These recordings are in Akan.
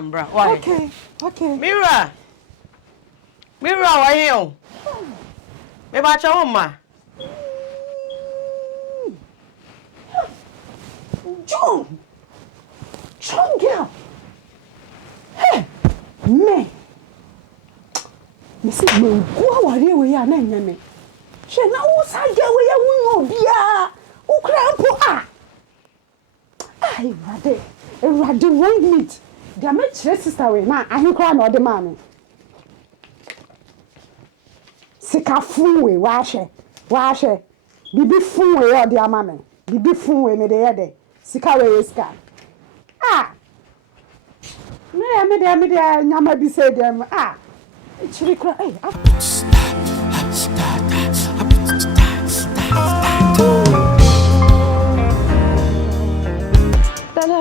Mira, why? Okay. Mira, why you? Me ba cha ma. John girl. Hey, me. Missy, go away we are name. She na wo sa girl we ya won obia. Wo krampo ah. Ai, Rade wrong meat. Dia me chere sister we na ahenkra na ode ma me. Sika fun we wa hwe. Bibi fun we ode ama me. Bibi fun we me de ye de. Sika we sika. Ah. Me de nyama bi say dem. Ah. Chiri kra. Eh.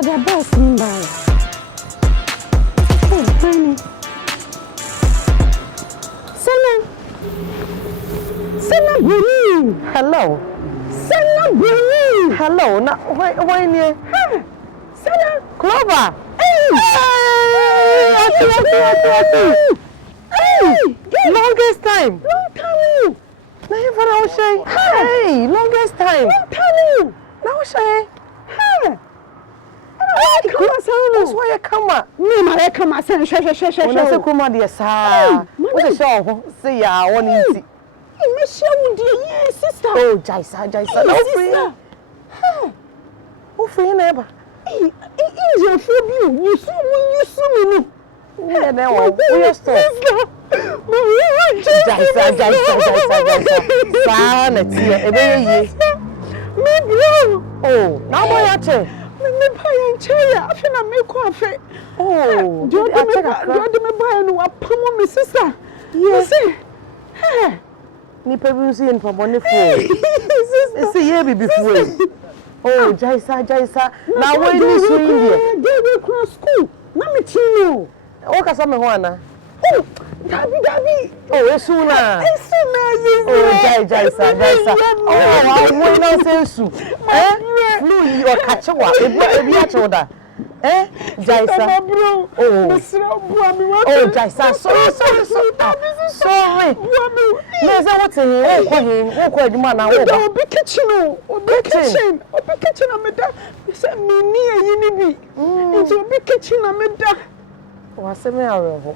The best mbaya. Hey, honey. Sana Buni. Hello. Sana Buni. Hello. Na why ni? Sana Clover. Hey. Longest time. Na you for now say. Hey, longest time. Now say. Hey. That's why you come up. Me ma come up say. When I say come up there sa. What is show? Say ya one easy. Me share with you, sister. Oh, Jaisa. No free. Who free neighbor? Indian food you saw me. Yeah, now we are still. Jaisa. Sanity. Me bro. Oh, now boy at it. Me buy in chair. I feel na me coffee. Oh, do me buy no apamo me sister. Yes. Hey. Ni pebi see in for money for. Say here be before. Oh, Jaisa. Now when you swing there. Go cross school. Na me tino. O ka me ho ana. Oh, Dabi. Oh, esuna. Oh, Jaisa. Oh, we no sense. Flu you catch wa. Ebi a choda. Jaisa. Oh, Jaisa. Sorry. No, say what in here? Who call the man now? Obi kitchen am da. Say me ni eyi bi. Nti obi kitchen am da. Wa se me areho.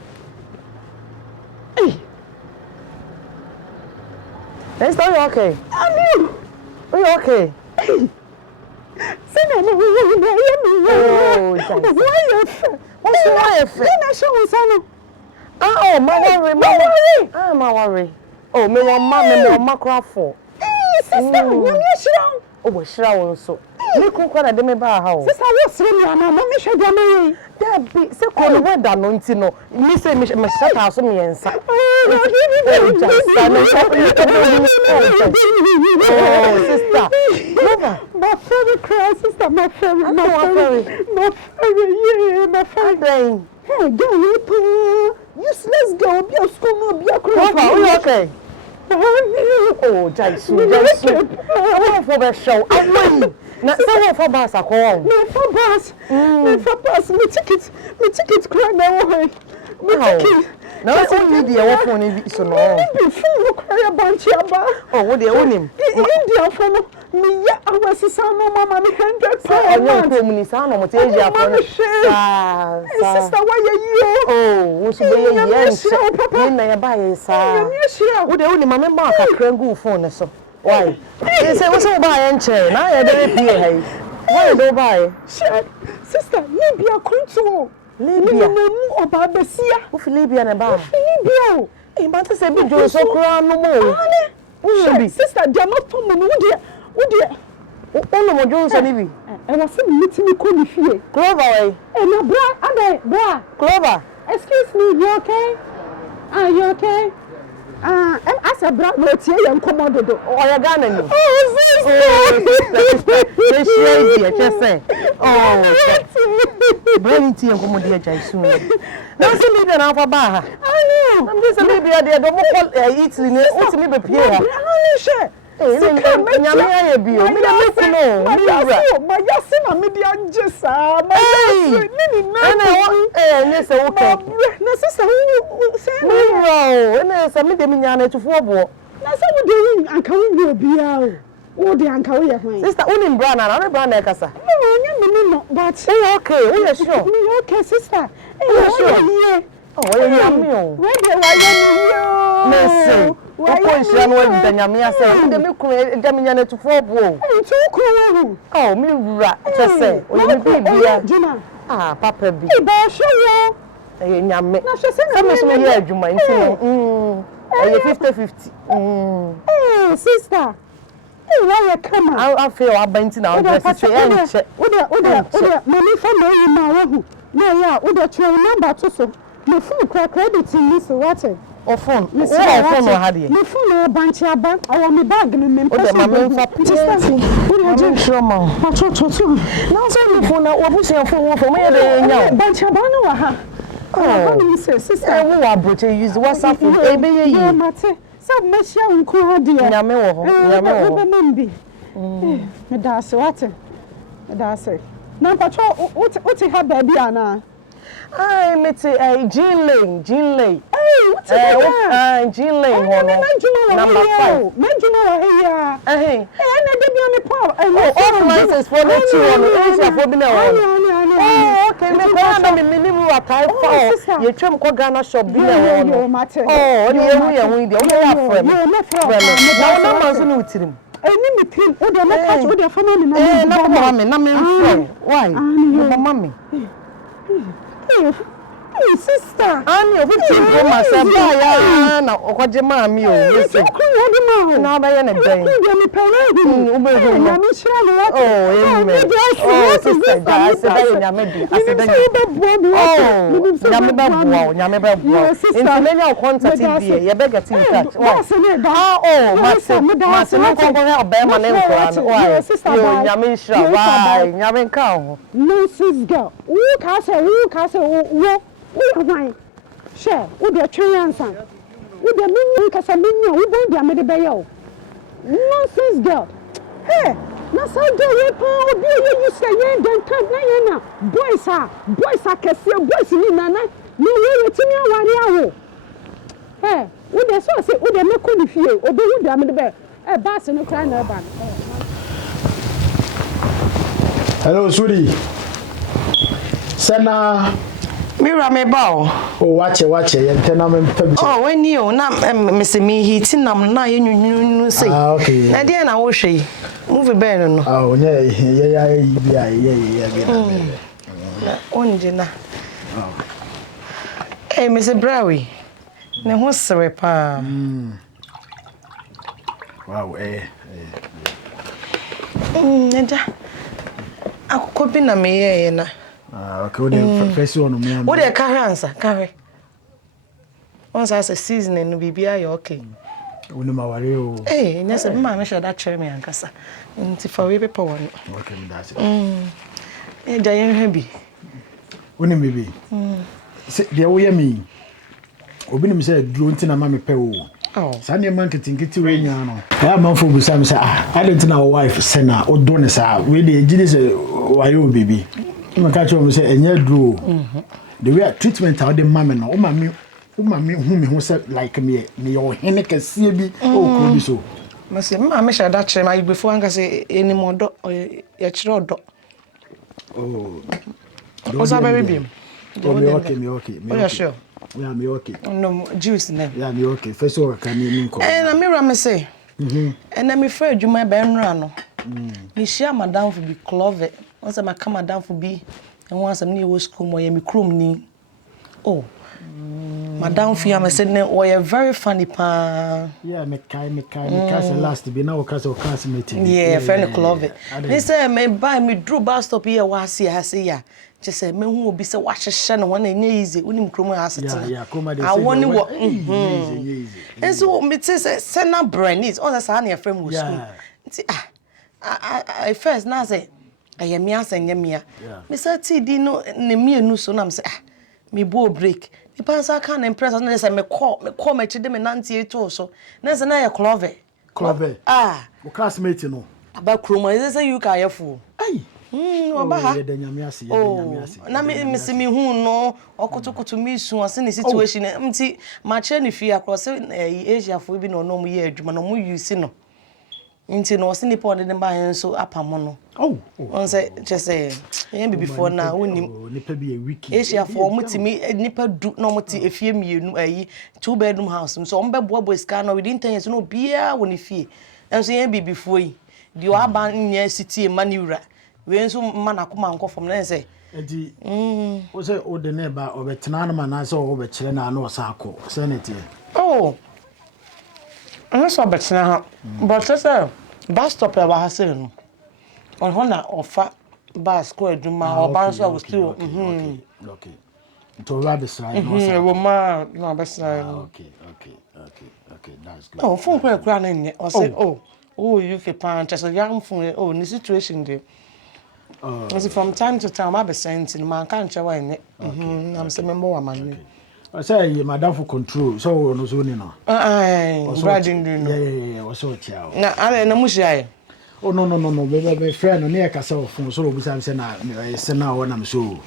Is that okay? Are you okay? Say no. Oh, Jaisa. What's why? Na show nsano. Oh, my worry. Oh, me want craft for. Sister, you shira. Oh, we shira also. Me kuko na de me ba ha o. Sister, what's wrong na me hwe dia me. There be say ko no weather no nti no. Me say me shut house me yensa. Oh, sister. Never. My favorite cry, sister, my favorite. My favorite. Hey, girl, useless girl, be a school, no, be a crop. Are you okay? Oh, Jaisu. I'm for the show. I'm waiting. Now, say for bus, I call. Me for bus. Me ticket, cry now. Me ticket. Now, it's only the phone in so no. Me phone cry about Chiaba. Oh, what they own him? India phone. Me ya awa sisa no mama me 100 I want to me sa no mo te ya phone. Sister, why you? Oh, wo so be yes. Me na ya ba ye sa. Wo de oni mama ba ka krangu phone so. Why? Say wo so ba ye nche na ya dey pie hai. Why do ba ye? Sister, Libya kuntu. Libya. Mu oba besia. Wo fi Libya na ba? Libya. Eh, ba te say bi jo so kra no mo. Sister, they are not from me. Wo de ono mo jo so ni bi. E wa se meet me ko ni fie. Clover way. Eh na bra. Clover. Excuse me, you okay? You okay? As a bra no tie yan komododo. O ya Ghana ni. Oh, sister. Let's share here, just say. Oh. Bring tea and komodo Jaisu. Now see me na fa ba ha. I know. I'm just a baby there. Don't call Italy. What's me be here? nyame aye bio me na mekuno ma yase na me dia nje saa ma yase ni na ne se wo ke na sister wo se no ne se me de me nya na tufo bo na se wo de anka wo obia o wo de anka wo ye hwan sister unim bra na bra na kasa no nya me no but okay we sure okay sister sure oh ye nyame o we de wa ye ni yo Messi ko nsia no wa nyame ase de me kunu de me nya na tufo bo nti wo kunu oh me wura chese o ye me bibia papa bi ba hwe wo ye nyame na hwe se me so me ye adwuma nti no ye 50-50 sister why you come I feel abanti na dress say enche oda mami fa na yi ma wo na ya oda twa number to so me phone credit ni so what o phone o phone o hade me phone banchi aba awo me bag me me oda mama fa oda sure ma cho na so me phone na wo busia phone wo me de nya banchi aba no wa ha oh sister wo Abrokyire use WhatsApp e be ye yi mate so me share nko ha de nyame wo ho mambi me da se what me da se na pacho uti ha baby ana ai meti Jean Lane what Jean Lane ho number 5 manjuma wa here na de bi me pa all license for the two on Asia for bi na oh okay me kwa na me minimu atai fa ye twem ko Ghana shop bi na wo oh ni ye hu de o ya frem na na man so no utirim eni me trim o de me catch o de fa na me na mama me na me frem why mama me hey sister ani o 15 pro myself ya na okoje ma mi o listen na ba ye na den me parade o be ho na me shira le what oh sister da se da ye nyame bi ase da nyame ba bua nyame ba bua into menya contact bi ye be get in touch ma se no ko go oba ma ne nkora no why nyame shira why nyame nka ho no sis girl who ka say wo why share wo de twenyansa wo de minnu kasa minnu wo bon de amede be yo nonsense girl hey na so do we pa obi you say yen den kan na yen na boys akese boys ni nana ni we timi awari awo hey wo de so say wo de meku ni fie obi wo de amede be ba se no kra na ba hello sweetie sana Mira me bao. Oh, watch it. You tell me pebble. Oh, when you na Mr. Me heating nam na you say. Ah, okay. Na dia na wo hwe. Move be no. Oh, yeah. Onje na. Eh, Mr. Brawi. Ne ho sere pa. Wow, Eja. Akoko bi na me ye na. Okay, what the first one me. What the carry. Once as a season and bibia you okay. Unu maware o. Eh, nya se mama me shoda chere me ankasa. Nti fa we pepa won. Okay, me that's it. Eh, jayen hwe bi. Unu me bi. Se de wo ye me. Obi nim say duro nti na ma me pe o. Oh. Sa ne man ketinketi we nya no. Ya man fo busa me say I don't know wife sena o do ne sa we de gidi say why o baby. You catch you say enye duro. The way treatment how the mama no o mama hu me hu say like me o hene kase bi o kro bi so. Mase mama shoda chere ma before anga say eni modo ya chere odo. Oh. Oza baby. Me okay. Oh, yeah, sure. Yeah, me okay. No juice name. Yeah, me okay. First of all, can you nko? Eh, na Mira me say. And na me fa adwuma ba enra no. Me share madam for be clove. Once ma come madam for be and once am ni wo school mo ye me krom ni. Oh. Madam for am say we very funny pa. Yeah, me kai last be now cause of class meeting. Yeah, friend clove. They say me buy me drew bus stop here wa see ya. Just say me hu obi say wa hyehye no wana nya easy unim krom asete. Yeah, come dey say. I want wo. Easy. And so me say na brand is on say na your friend was school. I first na say ayemi asenya mia. Me say TD no ne mienu so na me say me bo break. Me pansa kan impress na say me call me chide me nantie to so. Na say na your clove. Clove. Ah. Wo classmate no. Aba kroma is say you ka yefo. Ai. Oba ha. Oh. Na me se me hu no okotokoto me su ase ne situation mti ma che ne fi akro se Asia fo bi no no mu ye adwuma no mu use no. Nti no se nipa de ba hen so apamo no. Oh. On say just say yen be before na wonim nipa bi a wiki. Asia fo mutimi nipa du no muti efie mienu ayi 2 bedroom house so on be bobo ska no within 10 years no bia woni fie. Enso yen be before yi. Di o aba nya city maniwura. We nso mana koma nkofom na say enti o say o de ne ba obetena na mana say o be kire na na o sa akọ senate oh ana so betena ha but say bus stop e ba ha say no on hona ofa bus ko aduma o ban so still okay to rather side no say we ma no be say okay that's good oh phone kura na nye o say oh you can pan just young phone oh ni situation dey from time to time I be sent in man can't show in I'm saying member man. I say madam for control so no so ni no. Brading do no. Yeah, was so chiao. Na ale na mushia. Oh no me friend no near kasa phone so obi say na say na wona me so.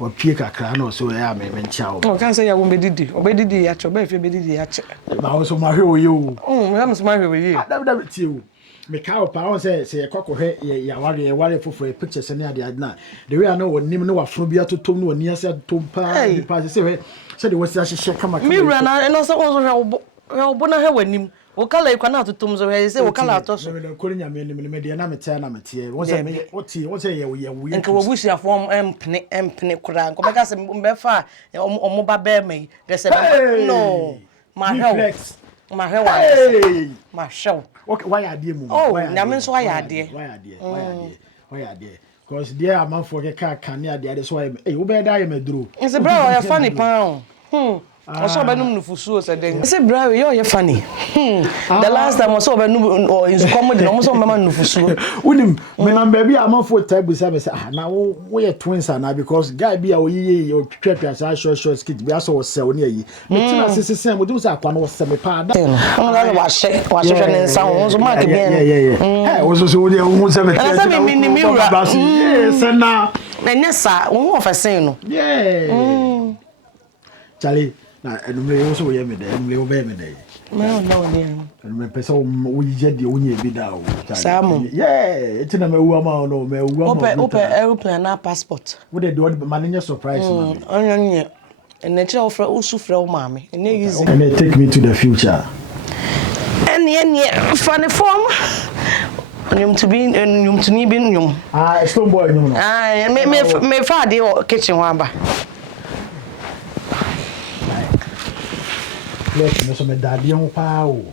O pie kakra na so ya me chiao. Oh can say ya wo obedidi ya cho be fi obedidi ya che. Ba wo so ma hwe wo ye o. Me am so ma hwe wo ye. Da tie o. Me ka o pa on say yakwakohwe ya ware foforo pictures na ade na the way I know wonim no wafro bia totom no ani ase tompa ni pa say we say the wasi ahye kama me wura na no say won so hwe obo na hwe wanim wo kala ikwa na totom so hwe say wo kala atoso me ko nya me me de na mete na mete won say me won say ye we nka wo busia form empne kura nko be ka say mbe fa omo ba be me de say no ma hwe ma hwe ma show okay why are you na me so why are there because there am for get car near there so why eh wo be da ye meduro it's bro you funny pound I saw benum nufusu say den say bro you funny the last time I saw benum or in comedy no so mama nufusu unim me na baby am for table say na we twins na because guy be a oyiye o twetwa say short skit be aso sell na yi me tina sesese mo dum say akwa no se me pa da no la wa she ne nsa won so mark bien eh wo so we dey won say me me wura yes na nyesa won ofesen no Charlie na enumle yo so ye me de enumle wo be me de no ne enumle pesa wo yije de onye bi da o Samu etina me wu ama no me wu ama ope aeroplane na passport wo de man surprise man onye ene kire ofra usufra wo maame ene easy and they take me to the future ene funny form nyum to be nyum to ni bi nyum stone boy nyum no me fa de kitchen wa ba Let's me so me daddy on pa o.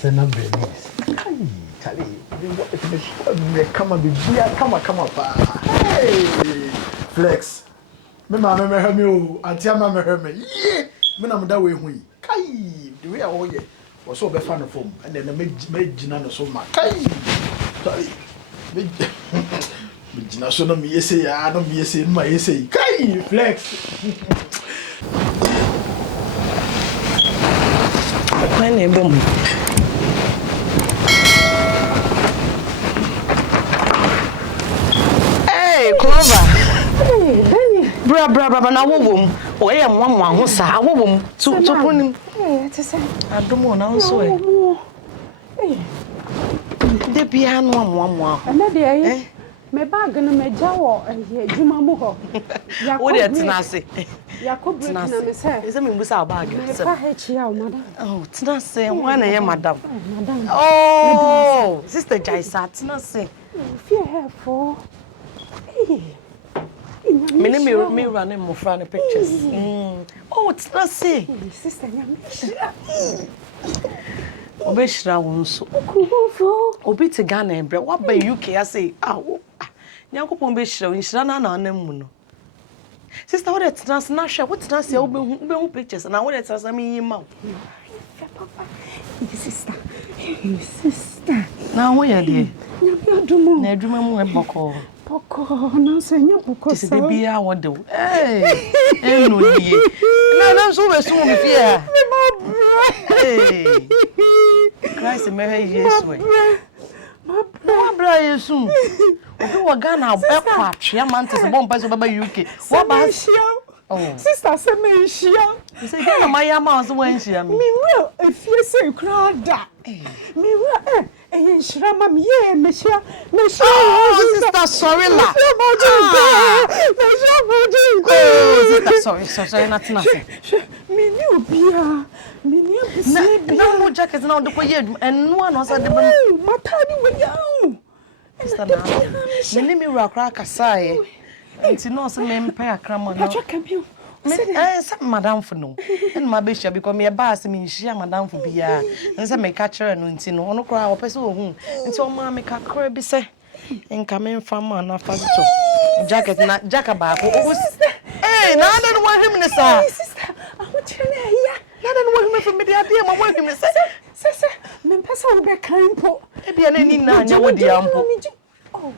Sena Venice. Ai, Charlie, me come pa. Hey, flex. Me ma me hear me o, auntie ma me hear me. Yeah, me na me da we hu yi. Kai, the way I wo ye. Wo so be fa no form, and then me gina no so ma. Kai. Charlie. Me gina so no me yese ya, no me yese ma yese. Kai, flex. When you boom. Hey, Clover. Hey, Benny. Bra, na wo o ye mwa ho sa, wo to punim. Eh, te say. Adomo na nso e. Eh. De bia no mwa. Ana de ayi. Me bag no me jawo adwuma mu ho. Wo de tenase. Yakob na me say. Is me mbusa bag. Me fa hechia o madam. Oh, tenase, why na ye madam? Madam. Oh, sister Jaisa, tenase. Fear her for. Me running mo front pictures. Oh, tenase. Sister Nyame. Obeshira won so. Kumawood. Obi te Ghana embre. What by UK I say, Nyonkuo be shira, inshira na anam no. Sister, what it's not hwe, what na say obehu pictures na what it's me yima. Papa. Sister. Na wo ye de. Adumo. Na adwuma mu e boko. Boko, na say nya boko Ti de bia wo de. No ye. Na so be so me fie ha. nice me yes way. My bra yesu. Obi wa Ghana e kwa atwe amante se bompa so baba UK. Wa ba oh. Sister say me hia. Say Ghana my ama so wan hia me. Me real efie say krada. Me real enshira ma me ye me hia. Sister sorry la. Sorry nothing. Me ni obia. Me ni obia. Na mo jacket na do ko ye enu na so de matani we yawo. Sister na. Me ni wura kra kasae. Nti no so me mpa akrama no. Pacha kabio. Say madam for no. And my bishop because me boss me share madam for bia. And say me catcher no nti no ono kra opese ohun. Nti o ma me kakra bi say nka me mfa ma na fa so. Jacket na jaka ba ko. Eh, na na no wa him ne sa. Sister, I want you na here. Na na no wa him for me dia bia ma wa him ne sa. Sese, me pesa wo be kan po. E bia na ni na nya wo dia mpo. Oh.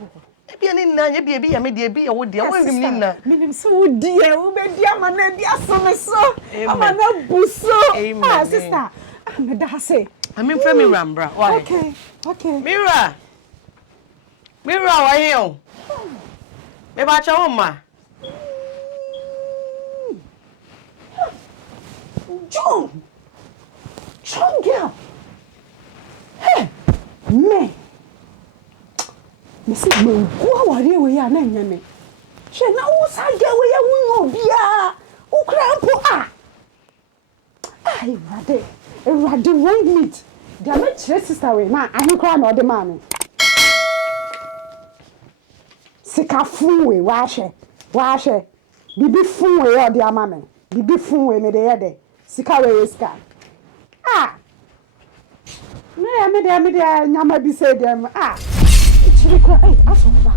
Bia ni na ye bia me dia bia wo dia wo him ni na menim so wo dia wo be dia ma na dia so me so ama na buso ah sister me da say I frame me rambra why okay Mira why you me ba cha ma John girl hey me me say me go aware we ya na nyame she na wo sa ge we ya wo bia wo kra mpo ai rade wrong meat dia me chere sister we na ahe kra na ode ma me sika fun we wa hye bibi fun we ode ama me bibi fun we me de ye de sika we sika me de nyama bi say dem chiri kra aso ba